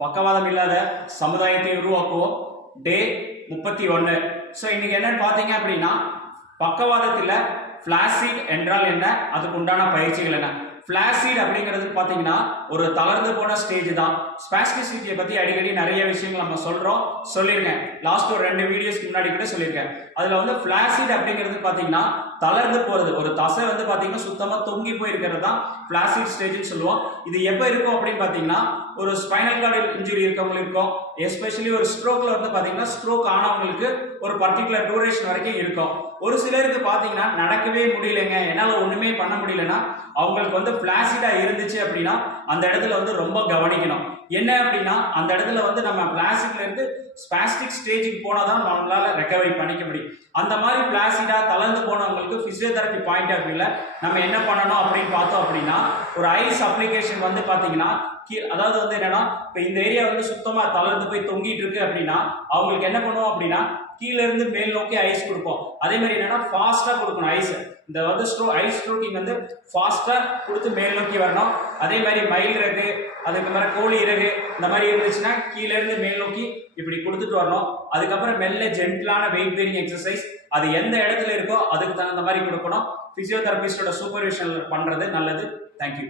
பக்கவாதம் இல்லாத சமுதாயத்தை உருவாக்குவோம். டே முப்பத்தி ஒன்று ஸோ இன்னைக்கு என்னன்னு பார்த்தீங்க அப்படின்னா பக்கவாதத்தில் பிளாசிட் என்றால் என்ன? அதுக்கு உண்டான பயிற்சிகள் என்ன? பிளாசிட் அப்படிங்கிறது பார்த்தீங்கன்னா ஒரு தளர்ந்து போன ஸ்டேஜ் தான். ஸ்பாஸ்டிசிட்டியை பற்றி அடிக்கடி நிறைய விஷயங்கள் நம்ம சொல்கிறோம் சொல்லியிருக்கேன் லாஸ்ட் ஒரு ரெண்டு வீடியோஸ்க்கு முன்னாடி கூட சொல்லியிருக்கேன் அதில் வந்து பிளாசிட் அப்படிங்கிறது பார்த்தீங்கன்னா தளர்ந்து போகிறது ஒரு தசை வந்து பார்த்தீங்கன்னா சுத்தமாக தொங்கி போயிருக்கிறது தான் பிளாசிட் ஸ்டேஜ்னு சொல்லுவோம். இது எப்போ இருக்கும் அப்படின்னு பார்த்தீங்கன்னா ஒரு ஸ்பைனல் கார்டு இன்ஜுரி இருக்கவங்களுக்கு இருக்கும். எஸ்பெஷலி ஒரு ஸ்ட்ரோக்ல வந்து பார்த்தீங்கன்னா ஸ்ட்ரோக் ஆனவங்களுக்கு ஒரு பர்டிகுலர் டூரேஷன் வரைக்கும் இருக்கும். ஒரு சிலருக்கு பார்த்தீங்கன்னா நடக்கவே முடியலைங்க. என்னால் ஒன்றுமே பண்ண முடியலன்னா அவங்களுக்கு வந்து பிளாசிடாக இருந்துச்சு அப்படின்னா அந்த இடத்துல வந்து ரொம்ப கவனிக்கணும். என்ன அப்படின்னா அந்த இடத்துல வந்து நம்ம பிளாஸ்டிக்ல இருந்து ஸ்பாஸ்டிக் ஸ்டேஜுக்கு போனால் தான் நம்மளால ரெக்கவரி பண்ணிக்க முடியும். அந்த மாதிரி பிளாசிடாக ஃபிசியோதெரப்பி பாயிண்ட் ஆஃப் வியூவில் நம்ம என்ன பண்ணணும் அப்படின்னு பார்த்தோம் அப்படின்னா ஒரு ஐஸ் அப்ளிகேஷன் வந்து பார்த்தீங்கன்னா கீ அதாவது வந்து என்னன்னா இப்போ இந்த ஏரியா வந்து சுத்தமாக தளர்ந்து போய் தொங்கிட்டு இருக்கு அப்படின்னா அவங்களுக்கு என்ன பண்ணுவோம் அப்படின்னா கீழே இருந்து மேல் நோக்கி ஐஸ் கொடுப்போம். அதே மாதிரி என்னன்னா ஃபாஸ்ட்டாக கொடுக்கணும் ஐஸ். இந்த வந்து ஸ்ட்ரோ ஐஸ் ஸ்ட்ரோக்கிங் வந்து ஃபாஸ்ட்டாக கொடுத்து மேல் நோக்கி வரணும். அதே மாதிரி மயில் இறகு அதுக்கு மேலே கோழி இறகு இந்த மாதிரி இருந்துச்சுன்னா கீழேருந்து மேல் நோக்கி இப்படி கொடுத்துட்டு வரணும். அதுக்கப்புறம் மெல்ல ஜென்டிலான வெயிட் பேரிங் எக்ஸசைஸ் அது எந்த இடத்துல இருக்கோ அதுக்கு தகுந்த மாதிரி கொடுக்கணும். பிசியோதெரபிஸ்டோட சூப்பர்விஷன் பண்ணுறது நல்லது. தேங்க்யூ